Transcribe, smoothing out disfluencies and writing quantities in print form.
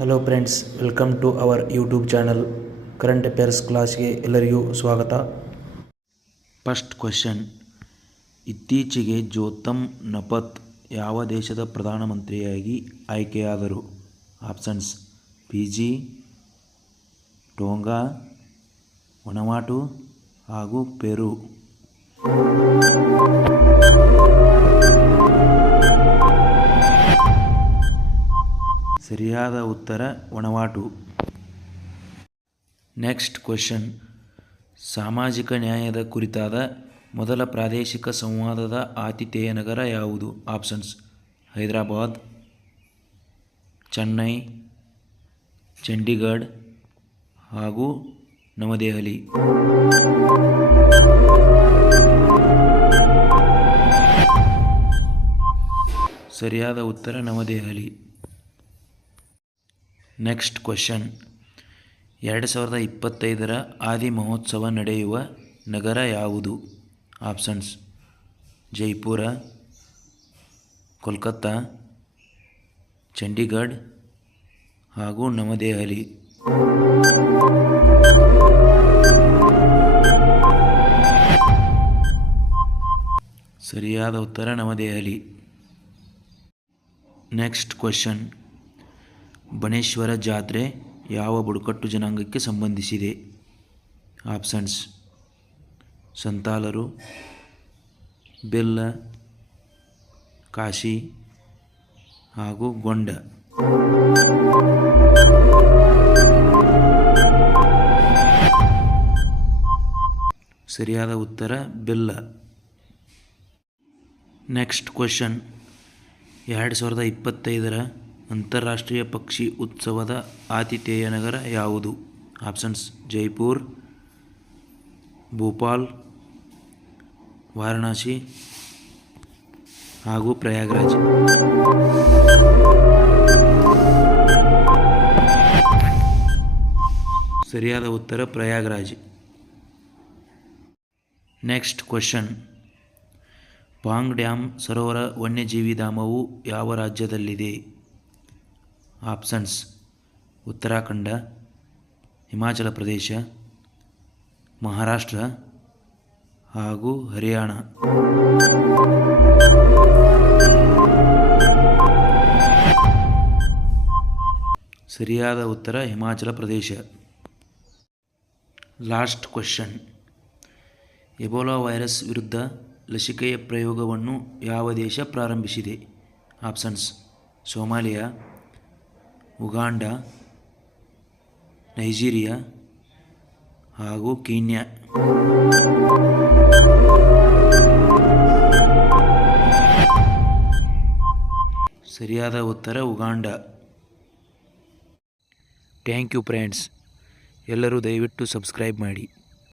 Hello friends, welcome to our YouTube channel current affairs ಕ್ಲಾಸ್ಗೆ ಎಲ್ಲರಿಗೂ ಸ್ವಾಗತ. ಫಸ್ಟ್ ಕ್ವೆಶ್ಚನ್, ಇತ್ತೀಚೆಗೆ ಜೋತಮ್ ನಪತ್ ಯಾವ ದೇಶದ ಪ್ರಧಾನಮಂತ್ರಿಯಾಗಿ ಆಯ್ಕೆಯಾದರು? ಆಪ್ಷನ್ಸ್: ಫಿಜಿ, ಟೋಂಗಾ, ವನವಾಟು ಹಾಗೂ ಪೆರು. ಸರಿಯಾದ ಉತ್ತರ ವನವಾಟು. ನೆಕ್ಸ್ಟ್ ಕ್ವೆಶ್ಚನ್, ಸಾಮಾಜಿಕ ನ್ಯಾಯದ ಕುರಿತಾದ ಮೊದಲ ಪ್ರಾದೇಶಿಕ ಸಂವಾದದ ಆತಿಥೇಯ ನಗರ ಯಾವುದು? ಆಪ್ಷನ್ಸ್: ಹೈದರಾಬಾದ್, ಚೆನ್ನೈ, ಚಂಡೀಗಢ ಹಾಗೂ ನವದೆಹಲಿ. ಸರಿಯಾದ ಉತ್ತರ ನವದೆಹಲಿ. ನೆಕ್ಸ್ಟ್ ಕ್ವೆಶ್ಚನ್, 2025ರ ಆದಿ ಮಹೋತ್ಸವ ನಡೆಯುವ ನಗರ ಯಾವುದು? ಆಪ್ಷನ್ಸ್: ಜೈಪುರ, ಕೋಲ್ಕತ್ತಾ, ಚಂಡೀಗಢ ಹಾಗೂ ನವದೆಹಲಿ. ಸರಿಯಾದ ಉತ್ತರ ನವದೆಹಲಿ. ನೆಕ್ಸ್ಟ್ ಕ್ವೆಶ್ಚನ್, ಬನೇಶ್ವರ ಜಾತ್ರೆ ಯಾವ ಬುಡಕಟ್ಟು ಜನಾಂಗಕ್ಕೆ ಸಂಬಂಧಿಸಿದೆ? ಆಪ್ಷನ್ಸ್: ಸಂತಾಲರು, ಬೆಲ್ಲ, ಕಾಶಿ ಹಾಗೂ ಗೊಂಡ. ಸರಿಯಾದ ಉತ್ತರ ಬೆಲ್ಲ. ನೆಕ್ಸ್ಟ್ ಕ್ವೆಶ್ಚನ್, 2025ರ ಅಂತಾರಾಷ್ಟ್ರೀಯ ಪಕ್ಷಿ ಉತ್ಸವದ ಆತಿಥೇಯ ನಗರ ಯಾವುದು? ಆಪ್ಷನ್ಸ್: ಜೈಪುರ್, ಭೋಪಾಲ್, ವಾರಣಾಸಿ ಹಾಗೂ ಪ್ರಯಾಗ್ರಾಜ್. ಸರಿಯಾದ ಉತ್ತರ Prayagraj. Next question, Pong dam ಸರೋವರ ವನ್ಯಜೀವಿ ಧಾಮವು ಯಾವ ರಾಜ್ಯದಲ್ಲಿದೆ? ಆಪ್ಷನ್ಸ್: ಉತ್ತರಾಖಂಡ, ಹಿಮಾಚಲ ಪ್ರದೇಶ, ಮಹಾರಾಷ್ಟ್ರ ಹಾಗೂ ಹರಿಯಾಣ. ಸರಿಯಾದ ಉತ್ತರ Himachal Pradesh. Last question, Ebola virus ವಿರುದ್ಧ ಲಸಿಕೆಯ ಪ್ರಯೋಗವನ್ನು ಯಾವ ದೇಶ ಪ್ರಾರಂಭಿಸಿದೆ? ಆಪ್ಷನ್ಸ್: ಸೋಮಾಲಿಯಾ, ಉಗಾಂಡ, ನೈಜೀರಿಯಾ ಹಾಗೂ ಕೀನ್ಯಾ. ಸರಿಯಾದ ಉತ್ತರ ಉಗಾಂಡ. Thank you friends. ಎಲ್ಲರೂ ದಯವಿಟ್ಟು ಸಬ್ಸ್ಕ್ರೈಬ್ ಮಾಡಿ.